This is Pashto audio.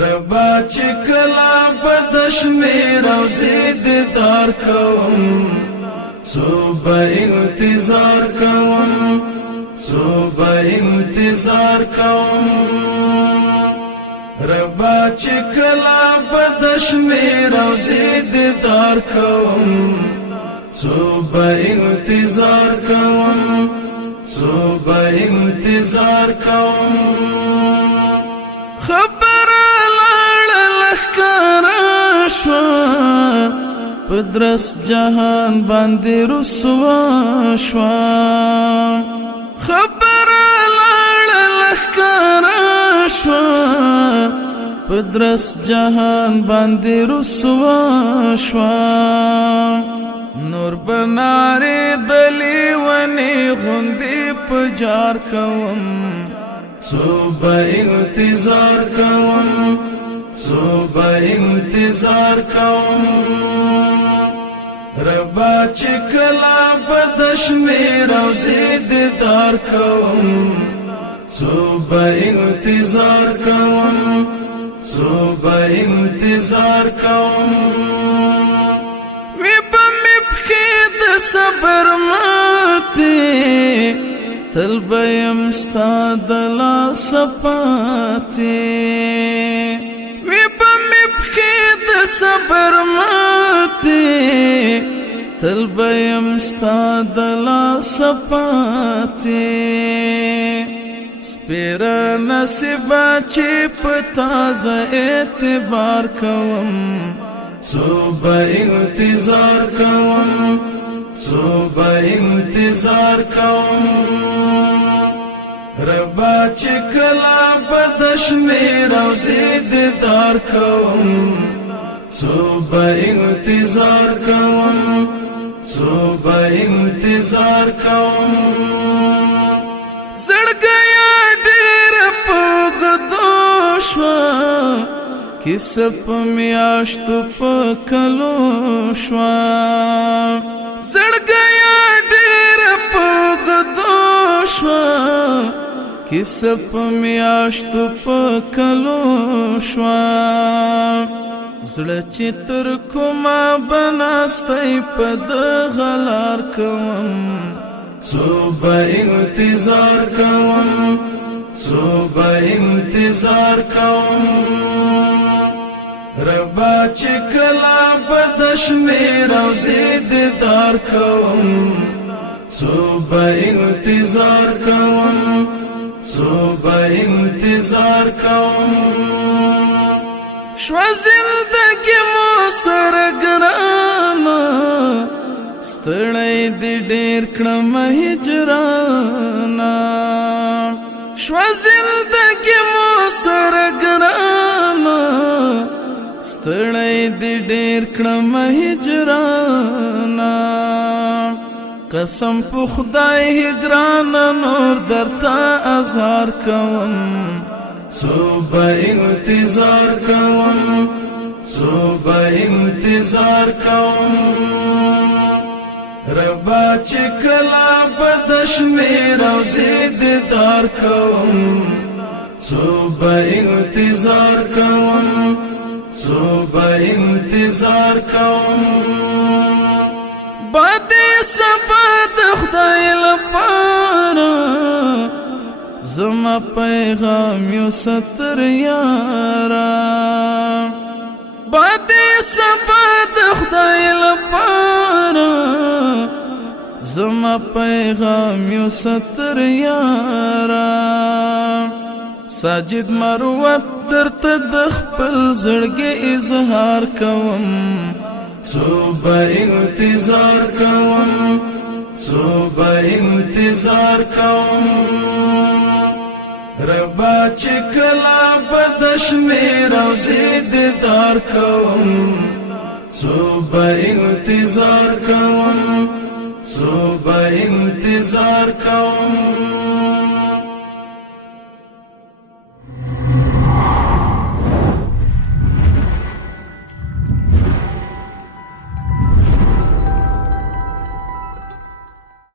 ربا چکلا بدشنی روزی دیدار کوم صبح انتظار کوم صبح انتظار کوم ربا چکلا بدشنی روزی دیدار کوم صبح انتظار کوم صبح انتظار کوم خبر پدرس جهان باندې رسوا شوا خبر لاړه لښکاره شوا پدرس جهان باندې رسوا شوا نور بنارې دلی ونی غوندې پجار کوم صبح انتظار کوم صبح انتظار کوم ربا چکلا بدشنی روزی دیدار کوم صبح انتظار کوم صبح انتظار کوم وی بمی بخید صبر ماتی تل بیم ستا دلا سپاتی صبر ماتی تل بیم ستا دلا سپاتی سپیرا نصیبا چی پتاز اعتبار کوم صبح انتظار کوم صبح انتظار کوم ربا چکلا بدشنی روزی دیدار کوم صبح انتظار کوم صبح انتظار کوم زړګیا ډېر پوګدو شوا کیسه په میاشتو په کلو شوا زړګیا ډېر پوګدو شوا کیسه په میاشتو په کلو شوا زړه چې تر کومه بناستی په دغه لار کوم صبح انتظار کوم صبح انتظار کوم ربا چکلا بدشنی روزی دیدار کوم صبح انتظار کوم صبح انتظار کوم شوا زندگی مو سرگرانا ستړی دی ډېر کړم هجرانا شوا زندگی مو سرگرانا ستړی دی ډېر کړم هجرانا قسم په خدای هجرانا نور درته اظهار کوم صبح انتظار کوم صبح انتظار کوم ربا چکلا بدشنی روزی دیدار کوم صبح انتظار کوم صبح انتظار کوم بادی صفا د خدای لپاره زما پیغام یو ستر یارا بادی صفا د خدای لپاره زما پیغام یو ستر یارا ساجد مروت درته د خپل زړګي اظهار کوم صبح انتظار کوم صبح انتظار کوم ربا چکلا بدشنی روزی دیدار کوم صبح انتظار کوم صبح انتظار کوم